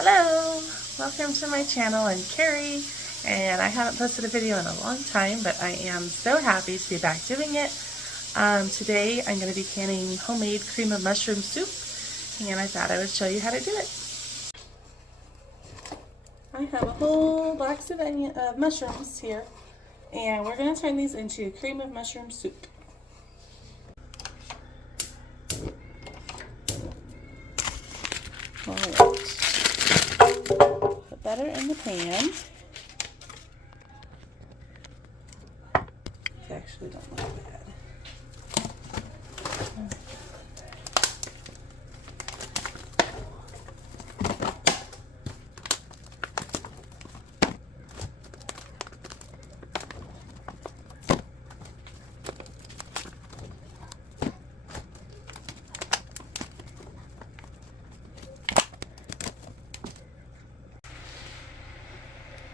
Hello! Welcome to my channel. I'm Carrie, and I haven't posted a video in a long time, but I am so happy to be back doing it. Today I'm going to be canning homemade cream of mushroom soup, and I thought I would show you how to do it. I have a whole box of mushrooms here, and we're going to turn these into cream of mushroom soup. Alright. Put butter in the pan. They actually don't look bad.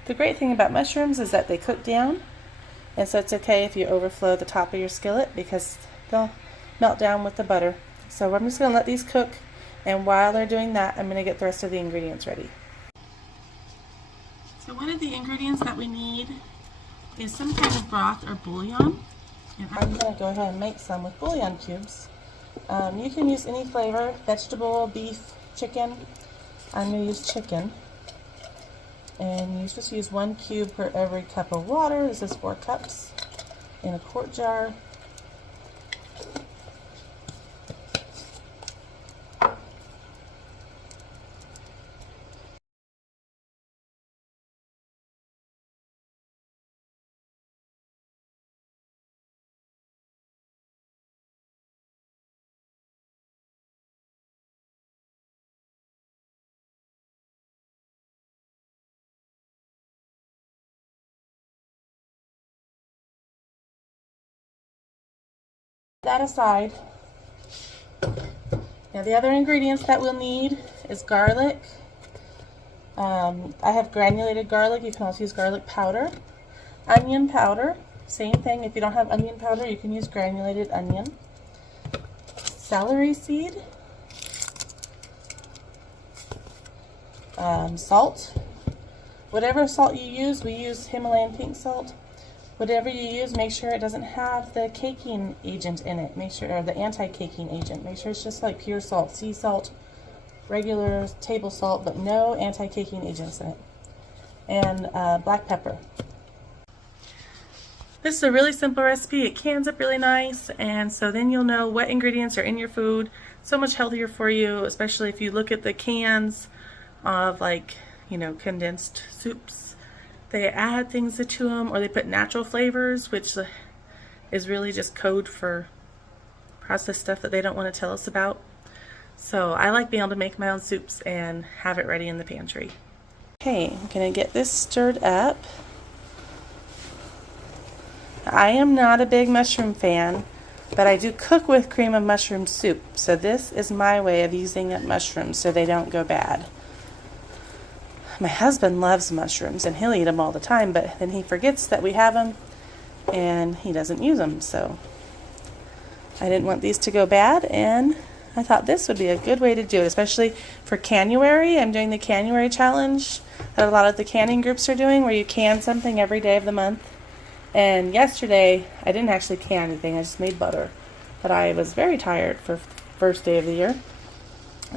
The great thing about mushrooms is that they cook down, and so it's okay if you overflow the top of your skillet because they'll melt down with the butter. So I'm just going to let these cook, and while they're doing that, I'm going to get the rest of the ingredients ready. So one of the ingredients that we need is some kind of broth or bouillon, and I'm going to go ahead and make some with bouillon cubes. You can use any flavor, vegetable, beef, chicken. I'm going to use chicken. And you're supposed to use 1 cube for every cup of water. This is 4 cups in a quart jar. That aside. Now the other ingredients that we'll need is garlic. I have granulated garlic. You can also use garlic powder. Onion powder. Same thing. If you don't have onion powder, you can use granulated onion. Celery seed. Salt. Whatever salt you use, we use Himalayan pink salt. Whatever you use, make sure it doesn't have the caking agent in it. Make sure, or the anti-caking agent. Make sure it's just like pure salt, sea salt, regular table salt, but no anti-caking agents in it. And black pepper. This is a really simple recipe. It cans up really nice, and so then you'll know what ingredients are in your food. So much healthier for you, especially if you look at the cans of, like, you know, condensed soups. They add things to them, or they put natural flavors, which is really just code for processed stuff that they don't want to tell us about. So I like being able to make my own soups and have it ready in the pantry. Okay, I'm going to get this stirred up. I am not a big mushroom fan, but I do cook with cream of mushroom soup. So this is my way of using up mushrooms so they don't go bad. My husband loves mushrooms, and he'll eat them all the time, but then he forgets that we have them, and he doesn't use them. So I didn't want these to go bad, and I thought this would be a good way to do it, especially for Canuary. I'm doing the Canuary challenge that a lot of the canning groups are doing, where you can something every day of the month. And yesterday, I didn't actually can anything. I just made butter, but I was very tired for the first day of the year.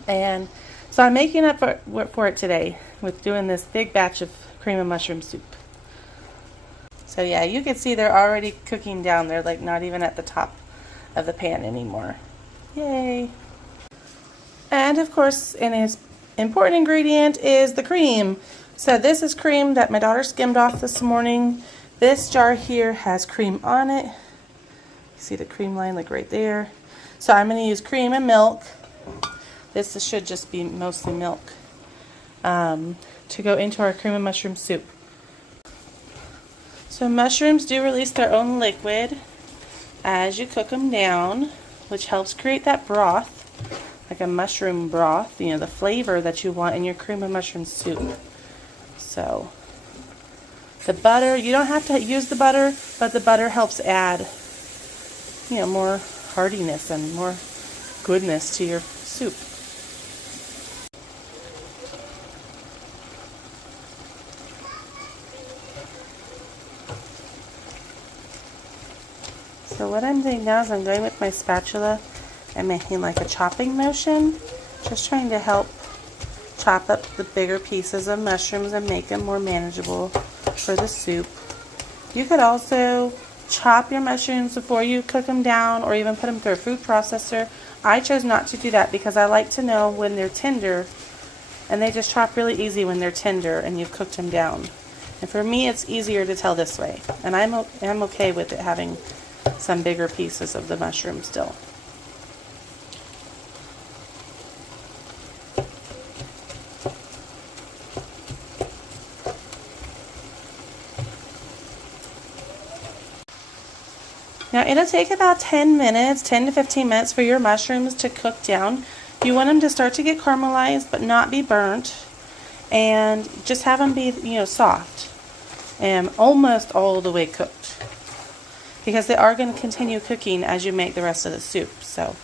And so I'm making up for it today with doing this big batch of cream of mushroom soup. So yeah, you can see they're already cooking down. They're like not even at the top of the pan anymore. Yay! And of course, an important ingredient is the cream. So this is cream that my daughter skimmed off this morning. This jar here has cream on it. You see the cream line like right there. So I'm going to use cream and milk. This should just be mostly milk to go into our cream of mushroom soup. So mushrooms do release their own liquid as you cook them down, which helps create that broth, like a mushroom broth, you know, the flavor that you want in your cream of mushroom soup. So the butter, you don't have to use the butter, but the butter helps add, you know, more heartiness and more goodness to your soup. So what I'm doing now is I'm going with my spatula and making like a chopping motion, just trying to help chop up the bigger pieces of mushrooms and make them more manageable for the soup. You could also chop your mushrooms before you cook them down or even put them through a food processor. I chose not to do that because I like to know when they're tender, and they just chop really easy when they're tender and you've cooked them down. And for me, it's easier to tell this way, and I'm okay with it having some bigger pieces of the mushroom still. Now it'll take about 10 to 15 minutes for your mushrooms to cook down. You want them to start to get caramelized but not be burnt, and just have them be, soft and almost all the way cooked, because they are going to continue cooking as you make the rest of the soup. So,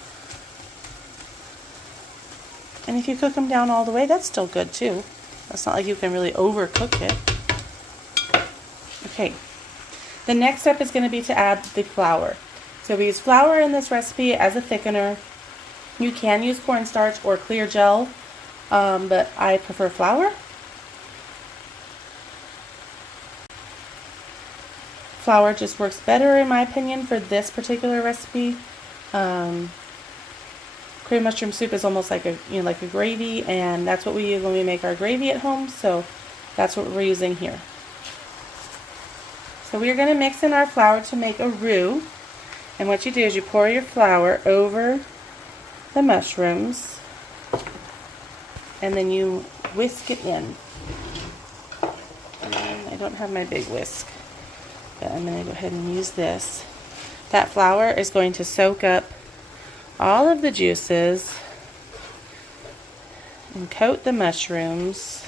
and if you cook them down all the way, that's still good too. It's not like you can really overcook it. Okay. The next step is going to be to add the flour. So we use flour in this recipe as a thickener. You can use cornstarch or clear gel, but I prefer flour. Flour just works better, in my opinion, for this particular recipe. Cream mushroom soup is almost like a like a gravy, and that's what we use when we make our gravy at home. So that's what we're using here. So we're going to mix in our flour to make a roux, and what you do is you pour your flour over the mushrooms and then you whisk it in. And I don't have my big whisk, but I'm going to go ahead and use this. That flour is going to soak up all of the juices and coat the mushrooms.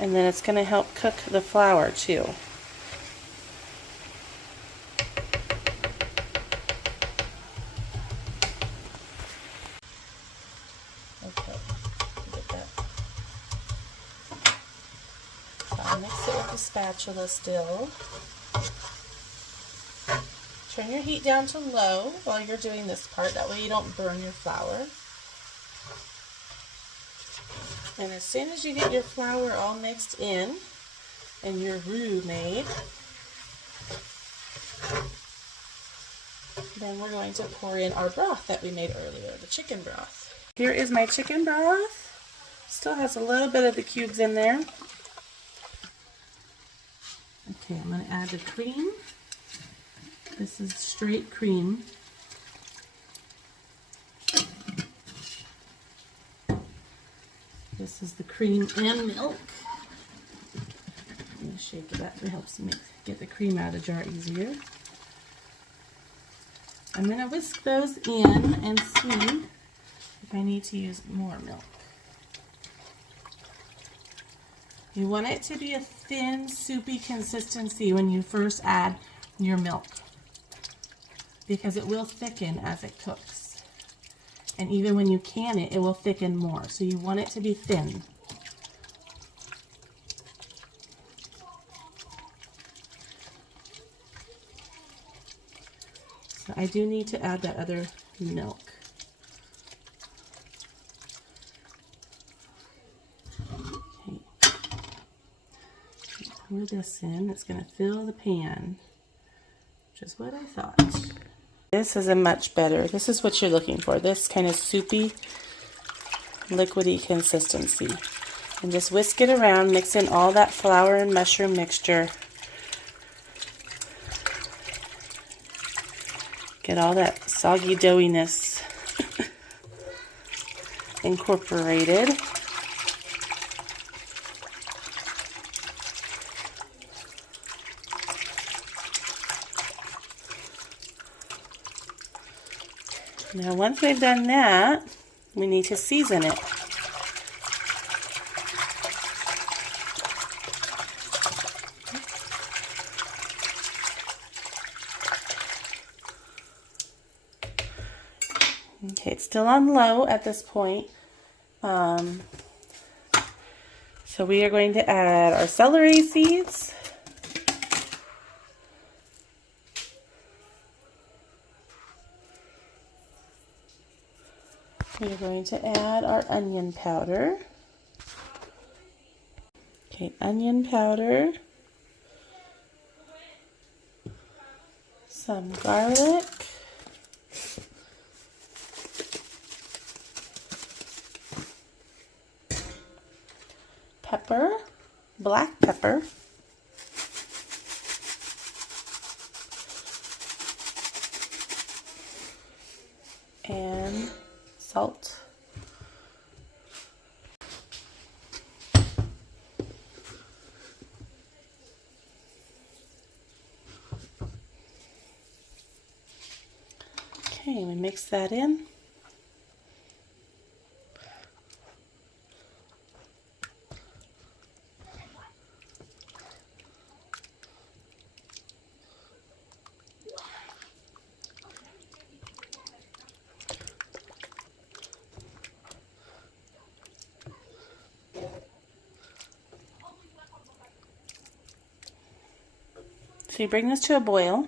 And then it's going to help cook the flour too. Okay, get that. So I'll mix it with the spatula still. Turn your heat down to low while you're doing this part. That way you don't burn your flour. And as soon as you get your flour all mixed in and your roux made, then we're going to pour in our broth that we made earlier, the chicken broth. Here is my chicken broth. Still has a little bit of the cubes in there. Okay, I'm going to add the cream. This is straight cream. This is the cream and milk. I'm going to shake it up. It helps get the cream out of the jar easier. I'm going to whisk those in and see if I need to use more milk. You want it to be a thin, soupy consistency when you first add your milk, because it will thicken as it cooks. And even when you can it, it will thicken more. So you want it to be thin. So I do need to add that other milk. Okay. Pour this in. It's going to fill the pan, which is what I thought. This is this is what you're looking for. This kind of soupy, liquidy consistency. And just whisk it around, mix in all that flour and mushroom mixture. Get all that soggy doughiness incorporated. Now once we've done that, we need to season it. Okay, it's still on low at this point. So we are going to add our celery seeds. We're going to add our onion powder. Okay, onion powder, some garlic, pepper, black pepper, and salt. Okay, we mix that in. So you bring this to a boil,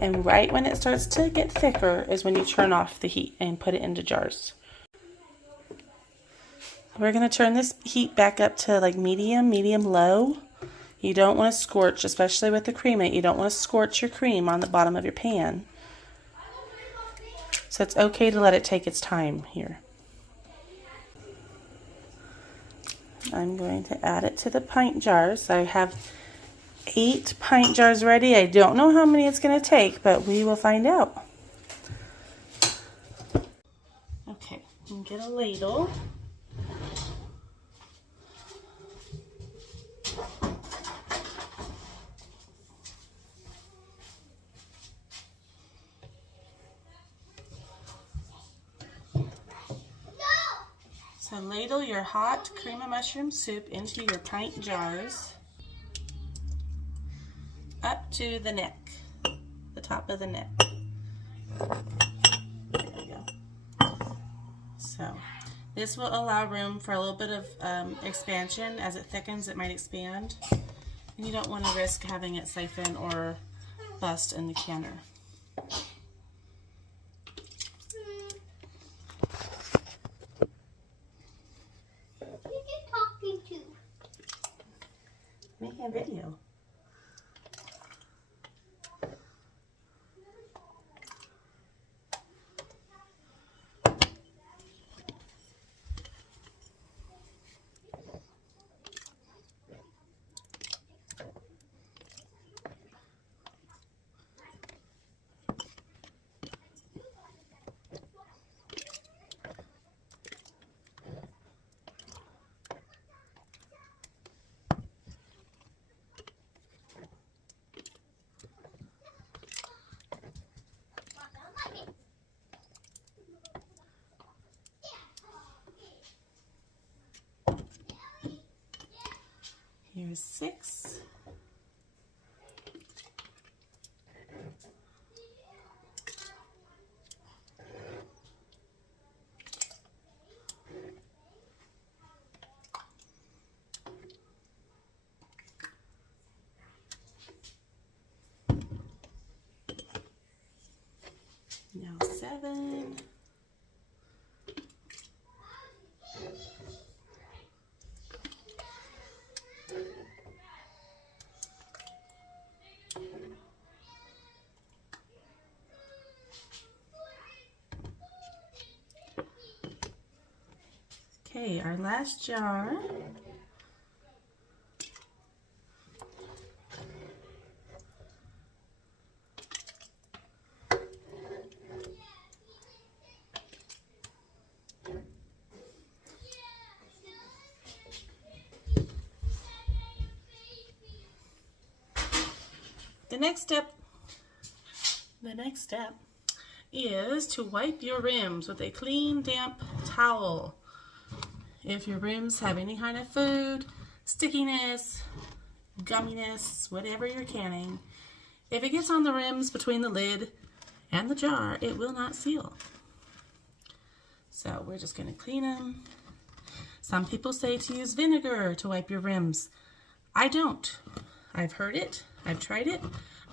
and right when it starts to get thicker is when you turn off the heat and put it into jars. We're going to turn this heat back up to like medium low. You don't want to scorch, especially with the cream in it. You don't want to scorch your cream on the bottom of your pan. So it's okay to let it take its time here. I'm going to add it to the pint jars. I have 8 pint jars ready. I don't know how many it's going to take, but we will find out. Okay, and get a ladle. So ladle your hot cream of mushroom soup into your pint jars up to the neck, the top of the neck. There we go. So this will allow room for a little bit of expansion. As it thickens, it might expand. And you don't want to risk having it siphon or bust in the canner. Making a video. Here's 6. Now 7. Okay, our last jar. The next step is to wipe your rims with a clean, damp towel. If your rims have any kind of food, stickiness, gumminess, whatever you're canning, if it gets on the rims between the lid and the jar, it will not seal. So we're just going to clean them. Some people say to use vinegar to wipe your rims. I don't. I've heard it. I've tried it.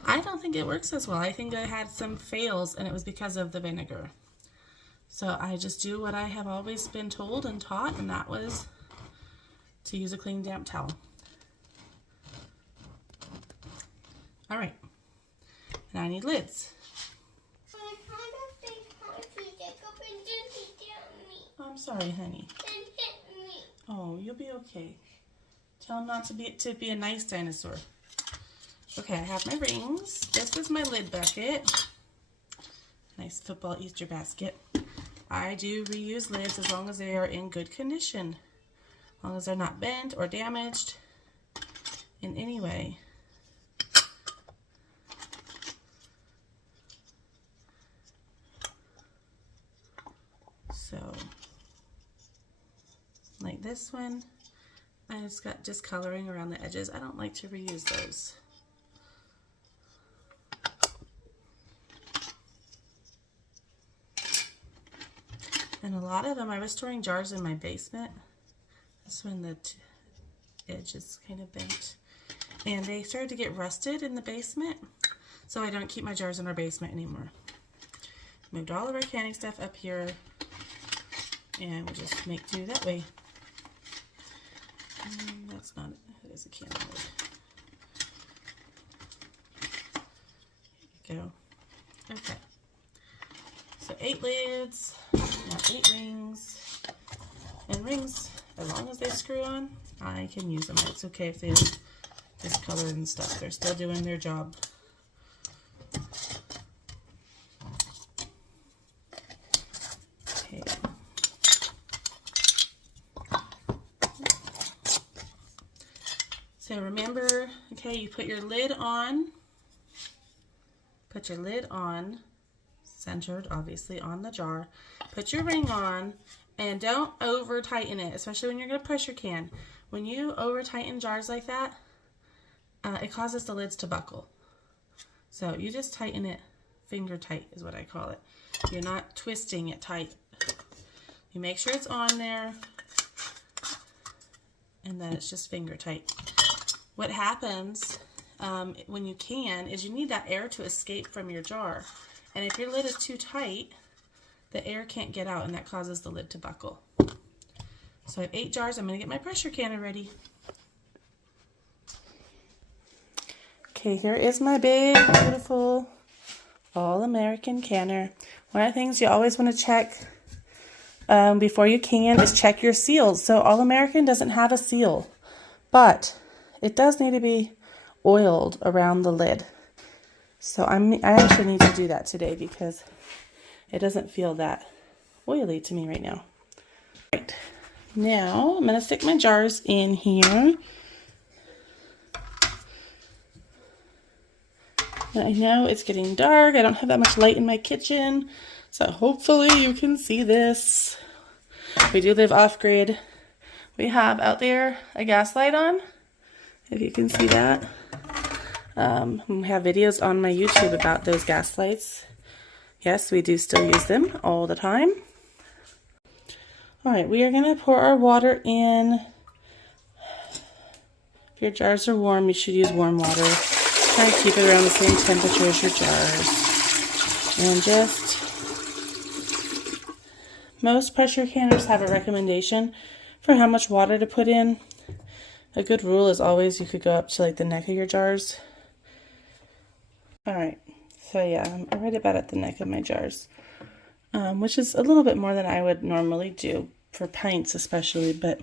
I don't think it works as well. I think I had some fails and it was because of the vinegar. So I just do what I have always been told and taught, and that was to use a clean, damp towel. All right, and I need lids. Oh, I'm sorry, honey. Oh, you'll be okay. Tell him not to be a nice dinosaur. Okay, I have my rings. This is my lid bucket. Nice football Easter basket. I do reuse lids as long as they are in good condition. As long as they're not bent or damaged in any way. So, like this one, I just got discoloring around the edges. I don't like to reuse those. And a lot of them, I was storing jars in my basement. That's when the edge is kind of bent. And they started to get rusted in the basement, so I don't keep my jars in our basement anymore. Moved all of our canning stuff up here, and we'll just make do that way. That's not it. It is a can lid. Here we go. Okay. So 8 lids, now 8 rings. And rings, as long as they screw on, I can use them. It's okay if they discolor and stuff. They're still doing their job. Okay. So remember, okay, you put your lid on. Put your lid on. Centered obviously on the jar. Put your ring on and don't over tighten it, especially when you're going to pressure can. When you over tighten jars like that, it causes the lids to buckle. So you just tighten it finger tight is what I call it. You're not twisting it tight. You make sure it's on there and then it's just finger tight. What happens when you can is you need that air to escape from your jar. And if your lid is too tight, the air can't get out, and that causes the lid to buckle. So I have 8 jars. I'm going to get my pressure canner ready. Okay, here is my big, beautiful, all-American canner. One of the things you always want to check before you can is check your seals. So all-American doesn't have a seal, but it does need to be oiled around the lid. So I actually need to do that today because it doesn't feel that oily to me right now. Right, now I'm going to stick my jars in here. I know it's getting dark. I don't have that much light in my kitchen, so hopefully you can see this. We do live off-grid. We have out there a gas light on, if you can see that. We have videos on my YouTube about those gas lights. Yes, we do still use them all the time. Alright, we are going to pour our water in. If your jars are warm, you should use warm water. Try to keep it around the same temperature as your jars. And just, most pressure canners have a recommendation for how much water to put in. A good rule is always you could go up to like the neck of your jars. Alright, so yeah, I'm right about at the neck of my jars, which is a little bit more than I would normally do for pints especially, but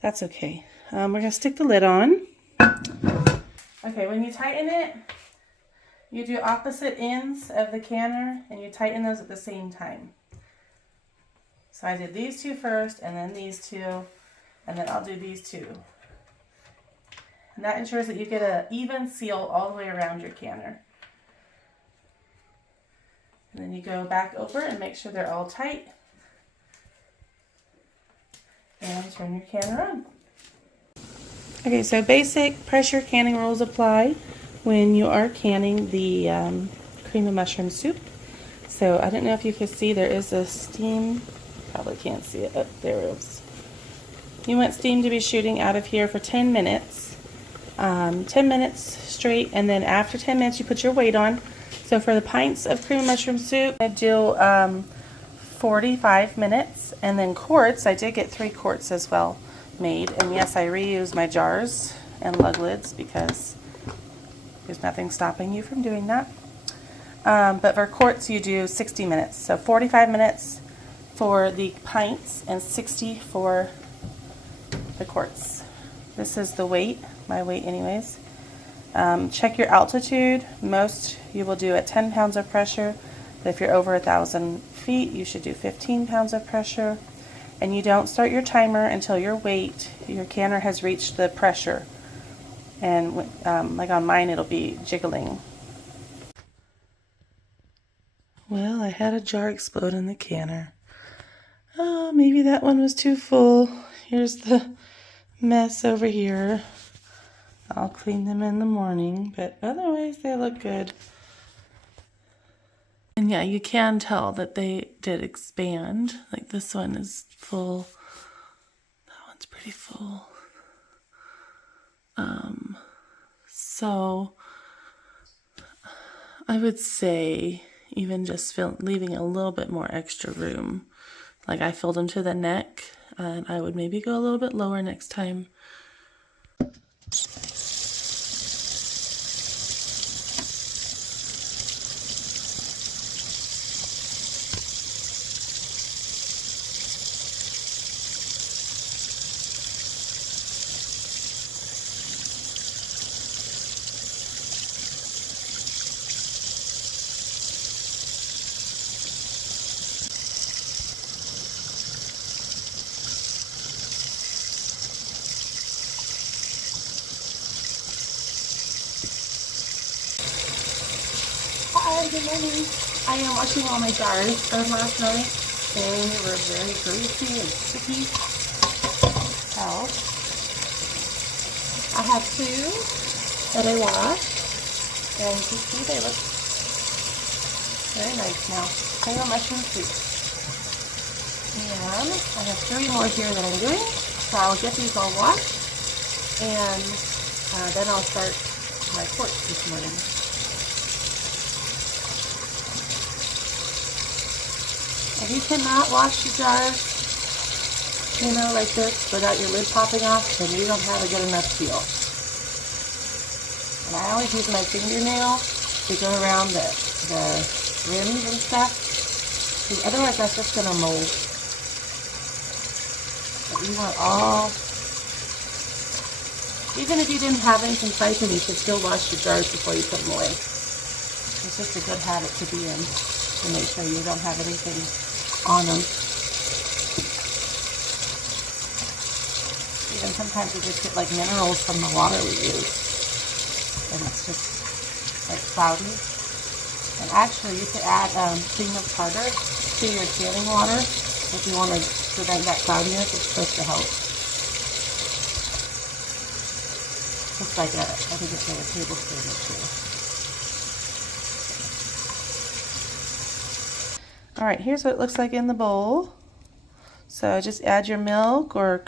that's okay. We're going to stick the lid on. Okay, when you tighten it, you do opposite ends of the canner and you tighten those at the same time. So I did these 2 first and then these 2, and then I'll do these 2. And that ensures that you get an even seal all the way around your canner. And then you go back over and make sure they're all tight. And turn your canner on. Okay, so basic pressure canning rules apply when you are canning the cream of mushroom soup. So I don't know if you can see, there is a steam, probably can't see it, oh, there it is. You want steam to be shooting out of here for 10 minutes. 10 minutes straight, and then after 10 minutes you put your weight on. So for the pints of cream of mushroom soup, I do 45 minutes. And then quarts, I did get 3 quarts as well made. And yes, I reuse my jars and lug lids because there's nothing stopping you from doing that. But for quarts, you do 60 minutes. So 45 minutes for the pints and 60 for the quarts. This is the weight, my weight anyways. Check your altitude. Most you will do at 10 pounds of pressure. But if you're over 1,000 feet, you should do 15 pounds of pressure. And you don't start your timer until your canner has reached the pressure. And like on mine, it'll be jiggling. Well, I had a jar explode in the canner. Oh, maybe that one was too full. Here's the mess over here. I'll clean them in the morning, but otherwise they look good. And yeah, you can tell that they did expand. Like this one is full. That one's pretty full. So I would say even just leaving a little bit more extra room. Like I filled them to the neck, and I would maybe go a little bit lower next time. Hi, good morning. I am washing all my jars from last night. They were very greasy and sticky. So, I have 2 that I washed. And you see they look very nice now. Cream of mushroom soup. And I have 3 more here that I'm doing. So I'll get these all washed. And then I'll start my quarts this morning. If you cannot wash your jars, like this, without your lid popping off, then you don't have a good enough seal. And I always use my fingernail to go around the rims and stuff, because otherwise that's just going to mold. But you want all, even if you didn't have anything siphoned, you should still wash your jars before you put them away. It's just a good habit to be in, to make sure you don't have anything on them. Even sometimes we just get like minerals from the water we use, and it's just like cloudy. And actually you could add cream of tartar to your sailing water if you want to prevent that cloudiness. It's supposed to help. It's like I think it's like a tablespoon or 2. All right, here's what it looks like in the bowl. So just add your milk or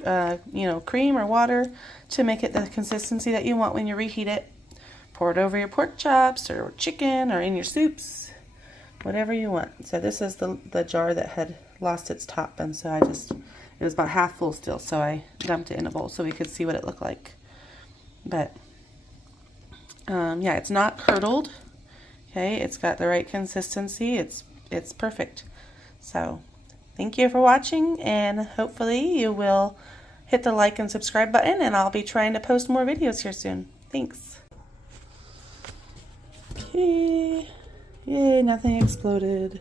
cream or water to make it the consistency that you want when you reheat it. Pour it over your pork chops or chicken or in your soups, whatever you want. So this is the jar that had lost its top, and so it was about half full still, so I dumped it in a bowl so we could see what it looked like. But yeah, it's not curdled. Okay, it's got the right consistency. It's perfect. So thank you for watching, and hopefully you will hit the like and subscribe button, and I'll be trying to post more videos here soon. Thanks. Okay. Yay, nothing exploded.